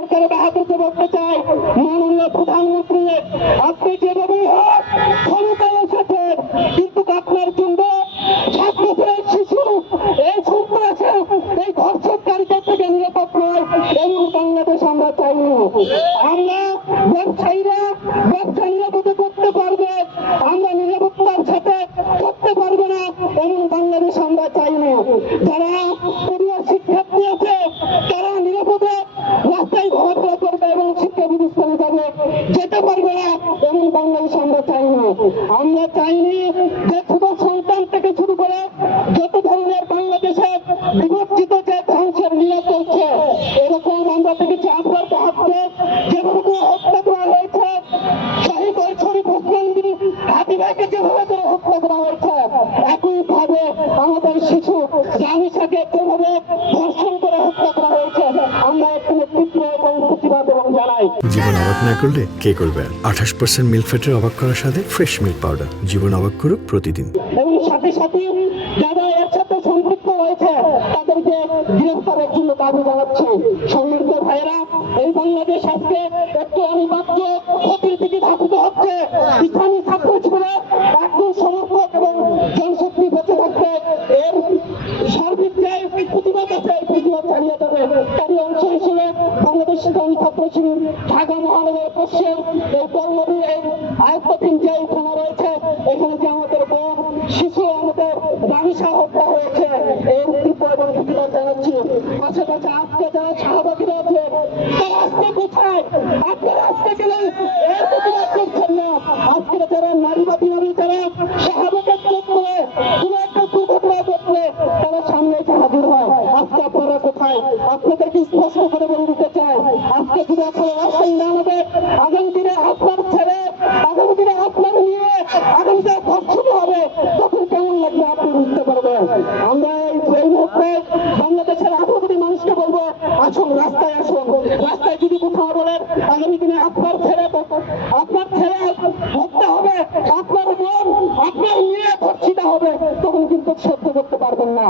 সরকারের হাতে বলতে চাই, মাননীয় প্রধানমন্ত্রী, আপনি যেভাবেই হোক ক্ষমতায় এসেছেন, কিন্তু আপনার জন্য 7 বছরের শিশু এই সন্ত্রাসে এই ধর্ষণকারীদের থেকে নিরাপদ নয়, এমন বাংলাদেশ আমরা চাইনি। আমরা ব্যবসায়ীরা ব্যবসা নিরাপদে করতে পারবে, আমরা নিরাপত্তার সাথে করতে পারবো না, এমন বাংলাদেশ আমরা চাইনি। যারা পরিবার শিক্ষার্থী আছে তারা নিরাপদে রাস্তায় ঘোরাফেরা করবে এবং শিক্ষা প্রতিষ্ঠানে যাবে, যেতে পারবে না, এমন বাংলাদেশ আমরা চাইনি। আমরা চাইনি যে ছোট সন্তান থেকে শুরু করে যত ধরনের বাংলাদেশের বিবর্জিত যে ধ্বংসের লীলা চলছে, এরকম আমরা দেখেছি আপনার হাতে যেভাবে হত্যা করা হয়েছে, শহীদ শরীফ ওসমান হাতি ভাইকে যেভাবে করে হত্যা করা হয়েছে, একইভাবে আমাদের শিশু রামিসাকে যেভাবে ধর্ষণ করে হত্যা করা হয়েছে, আমরা এখানে তীব্র এবং প্রতিবাদ এবং জানাই। জীবন অবাক না করলে কে করবে? 28% মিল্ক ফ্যাটের অবাক করার সাথে ফ্রেশ মিল্ক পাউডার। জীবন অবাক করুক প্রতিদিন। এবং সাথে সাথে যারা এর সাথে সম্পৃক্ত রয়েছে তাদেরকে গ্রেফতারের জন্য দাবি জানাচ্ছি। সম্মানিত ভাইয়েরা, এই বাংলাদেশ আজকে একটু অনিবার্য ক্ষতির দিকে ধাবিত হচ্ছে। ইসলামী ছাত্র জীবনে একজন সমর্থক এবং জনশক্তি বেঁচে থাকবে, এর সার্বিক যে প্রতিবাদ আছে এই প্রতিবাদ চালিয়ে যাবে। তারই অংশ হিসেবে বাংলাদেশ ইসলামী ছাত্র শিবির ঢাকা মহানগর পশ্চিম এই পল্লবী এই আয়ত্তাধীন যে থানা রয়েছে, এখানে যে আমাদের বোন শিশু আমাদের রামিসা হত্যা হয়েছে, এর তীব্র এবং প্রতিবাদ জানাচ্ছি। পাশাপাশি আজকে যারা শাহবাগীরা আছে তারা আজকে কোথায়? আপনারা আজকে গেলে এর প্রতিবাদ করছেন না। আজকে যারা নারীবাদী যারা শাহবাগের চত্বরে কোনো একটা দুর্ঘটনা ঘটলে তারা সামনে এসে হাজির হয়। আজকে আপনারা কোথায়? আপনাদেরকে স্পষ্ট করে বলে দিতে চাই, আজকে যদি আপনারা রাস্তায় না নামে, আগামী দিনে আপনার ছেলে, আগামী দিনে আপনার নিয়ে আগামী দিনে ধর্ষণ হবে, তখন কেমন লাগবে আপনি বুঝতে পারবেন। আমরা এই মুহূর্তে বাংলাদেশের 18 কোটি মানুষকে বলবো, আসুন রাস্তায় আসুন। রাস্তায় যদি কোথাও বলেন আগামী দিনে আপনার ছেলে হত্যা হবে, আপনার বোন আপনার নিয়ে ধর্ষিত হবে, তখন কিন্তু সহ্য করতে পারবেন না।